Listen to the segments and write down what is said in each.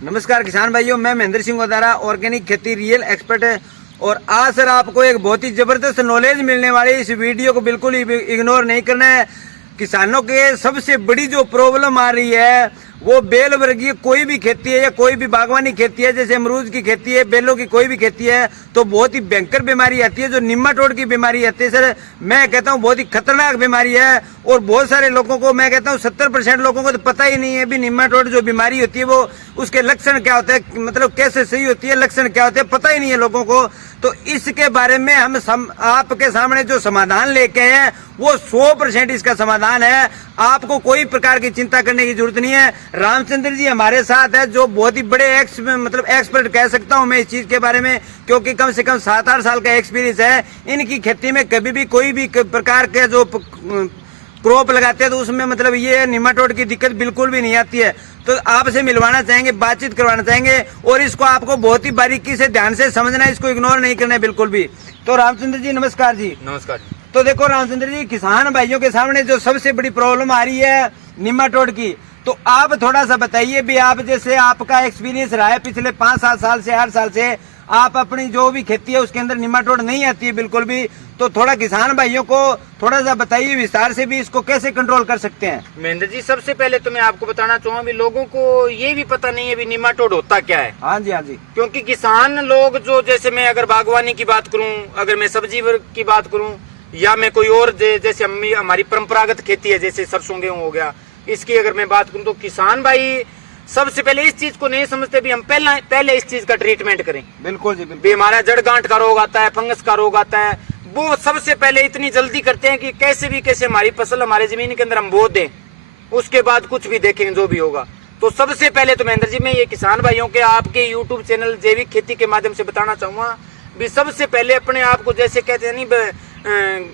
नमस्कार किसान भाइयों, मैं महेंद्र सिंह गोदारा, ऑर्गेनिक खेती रियल एक्सपर्ट है। और आज सर आपको एक बहुत ही जबरदस्त नॉलेज मिलने वाली है। इस वीडियो को बिल्कुल इग्नोर नहीं करना है। किसानों के सबसे बड़ी जो प्रॉब्लम आ रही है वो बेल वर्गीय कोई भी खेती है या कोई भी बागवानी खेती है, जैसे अमरूद की खेती है, बेलों की कोई भी खेती है, तो बहुत ही भयंकर बीमारी आती है जो निमाटोड की बीमारी आती है। सर मैं कहता हूँ बहुत ही खतरनाक बीमारी है और बहुत सारे लोगों को, मैं कहता हूँ 70% लोगों को तो पता ही नहीं है भी निमाटोड जो बीमारी होती है वो उसके लक्षण क्या होते हैं, मतलब कैसे सही होती है, लक्षण क्या होते हैं, पता ही नहीं है लोगों को। तो इसके बारे में हम आपके सामने जो समाधान लेके आए हैं वो 100% इसका समाधान है। आपको कोई प्रकार की चिंता करने की जरूरत नहीं है। रामचंद्र जी हमारे साथ है जो बहुत ही बड़े एक्सपर्ट कह सकता हूं मैं इस चीज के बारे में, क्योंकि कम से कम 7-8 साल का एक्सपीरियंस है। इनकी खेती में कभी भी कोई भी प्रकार के जो क्रॉप लगाते हैं तो उसमें मतलब ये निमाटोड की दिक्कत बिल्कुल भी नहीं आती है। तो आपसे मिलवाना चाहेंगे, बातचीत करवाना चाहेंगे और इसको आपको बहुत ही बारीकी से ध्यान से समझना है, इसको इग्नोर नहीं करना है बिल्कुल भी। तो रामचंद्र जी नमस्कार जी। नमस्कार जी। तो देखो रामचंद्र जी, किसान भाइयों के सामने जो सबसे बड़ी प्रॉब्लम आ रही है निमाटोड की, तो आप थोड़ा सा बताइए भी। आप जैसे आपका एक्सपीरियंस रहा है पिछले 5-7 साल से, 8 साल से आप अपनी जो भी खेती है उसके अंदर निमाटोड नहीं आती है बिल्कुल भी, तो थोड़ा किसान भाइयों को थोड़ा सा बताइए विस्तार से भी इसको कैसे कंट्रोल कर सकते हैं। महेंद्र जी, सबसे पहले तो मैं आपको बताना चाहूँगा भी लोगों को ये भी पता नहीं है भी निमाटोड होता क्या है। हाँ जी, हाँ जी। क्योंकि किसान लोग जो, जैसे मैं अगर बागवानी की बात करूँ, अगर मैं सब्जी की बात करूँ, या मैं कोई और जैसे हमारी परंपरागत खेती है जैसे सरसों गेहूं हो गया, इसकी अगर मैं बात करूँ तो किसान भाई सबसे पहले इस चीज को नहीं समझते भी हम पहले इस चीज का ट्रीटमेंट करें। बिल्कुल जी, बिल्कुल। भी हमारा जड़ गांठ का रोग आता है, फंगस का रोग आता है, वो सबसे पहले इतनी जल्दी करते हैं कि कैसे हमारी फसल हमारे जमीन के अंदर हम बो दें, उसके बाद कुछ भी देखेंगे जो भी होगा। तो सबसे पहले तो महेंद्र जी मैं ये किसान भाइयों के आपके यूट्यूब चैनल जैविक खेती के माध्यम से बताना चाहूंगा भी सबसे पहले अपने आप को, जैसे कहते हैं नहीं,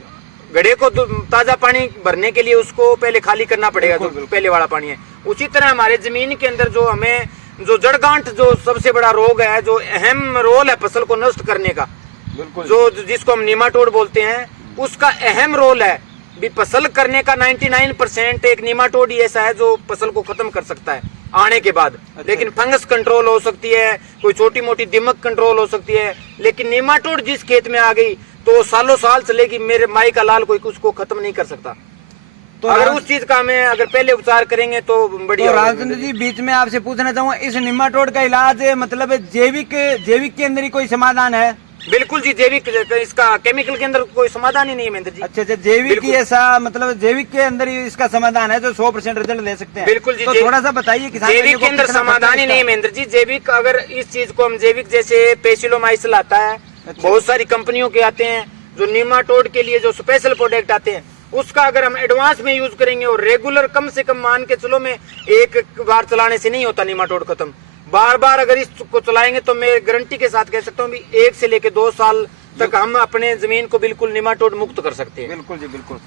घड़े को ताजा पानी भरने के लिए उसको पहले खाली करना पड़ेगा, जो पहले वाला पानी है। उसी तरह हमारे जमीन के अंदर जो हमें जो जड़ गांठ जो सबसे बड़ा रोग है, जो अहम रोल है फसल को नष्ट करने का, जो जिसको हम निमाटोड बोलते हैं, उसका अहम रोल है भी फसल करने का। 99% एक निमाटोड ही ऐसा है जो फसल को खत्म कर सकता है आने के बाद। लेकिन फंगस कंट्रोल हो सकती है, कोई छोटी मोटी दीमक कंट्रोल हो सकती है, लेकिन निमाटोड जिस खेत में आ गई तो सालों साल चलेगी। मेरे माई का लाल कोई उसको खत्म नहीं कर सकता। तो अगर उस चीज का हमें अगर पहले उपचार करेंगे तो बढ़िया। तो रामचंद्र जी बीच में आपसे पूछना चाहूंगा, इस निमाटोड का इलाज मतलब जैविक के अंदर ही कोई समाधान है? बिल्कुल जी, जैविक, इसका केमिकल के अंदर कोई समाधान ही नहीं है महेंद्र जी। अच्छा, जैविक ही ऐसा, मतलब जैविक के अंदर ही इसका समाधान है जो 100% रिजल्ट ले सकते हैं। बिल्कुल जी। तो थोड़ा सा बताइए किसान जैविक के अंदर समाधान ही नहीं है महेंद्र जी। जैविक, अगर इस चीज को हम जैविक, जैसे पेसिलोमाइसिल आता है, बहुत सारी कंपनियों के आते हैं जो निमाटोड के लिए जो स्पेशल प्रोडक्ट आते हैं, उसका अगर हम एडवांस में यूज करेंगे और रेगुलर कम से कम मान के चलो, में एक बार चलाने से नहीं होता निमाटोड खत्म। बार बार अगर इसको चलाएंगे तो मैं गारंटी के साथ कह सकता हूँ भी 1 से लेकर 2 साल तक हम अपने जमीन को बिल्कुल निमाटोड मुक्त कर सकते हैं। बिल्कुल जी, बिल्कुल।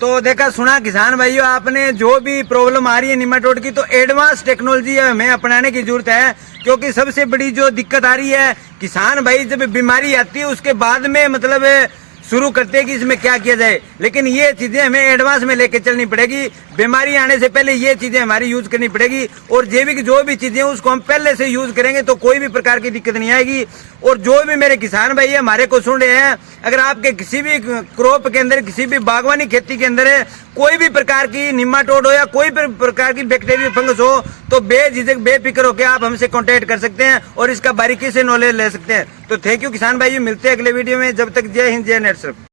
तो देखा सुना किसान भाइयों, आपने जो भी प्रॉब्लम आ रही है निमाटोड की, तो एडवांस टेक्नोलॉजी हमें अपनाने की जरूरत है। क्योंकि सबसे बड़ी जो दिक्कत आ रही है, किसान भाई जब बीमारी आती है उसके बाद में मतलब शुरू करते हैं कि इसमें क्या किया जाए, लेकिन ये चीजें हमें एडवांस में लेके चलनी पड़ेगी। बीमारी आने से पहले ये चीजें हमारी यूज करनी पड़ेगी और जैविक जो भी चीजें उसको हम पहले से यूज करेंगे तो कोई भी प्रकार की दिक्कत नहीं आएगी। और जो भी मेरे किसान भाई हमारे को सुन रहे हैं, अगर आपके किसी भी क्रॉप के अंदर, किसी भी बागवानी खेती के अंदर कोई भी प्रकार की निमाटोड हो या कोई भी प्रकार की बैक्टीरियल फंगस हो, तो बेझिझक बेफिक्र होकर आप हमसे कांटेक्ट कर सकते हैं और इसका बारीकी से नॉलेज ले सकते हैं। तो थैंक यू किसान भाई, मिलते हैं अगले वीडियो में। जब तक जय हिंद, जय नेट।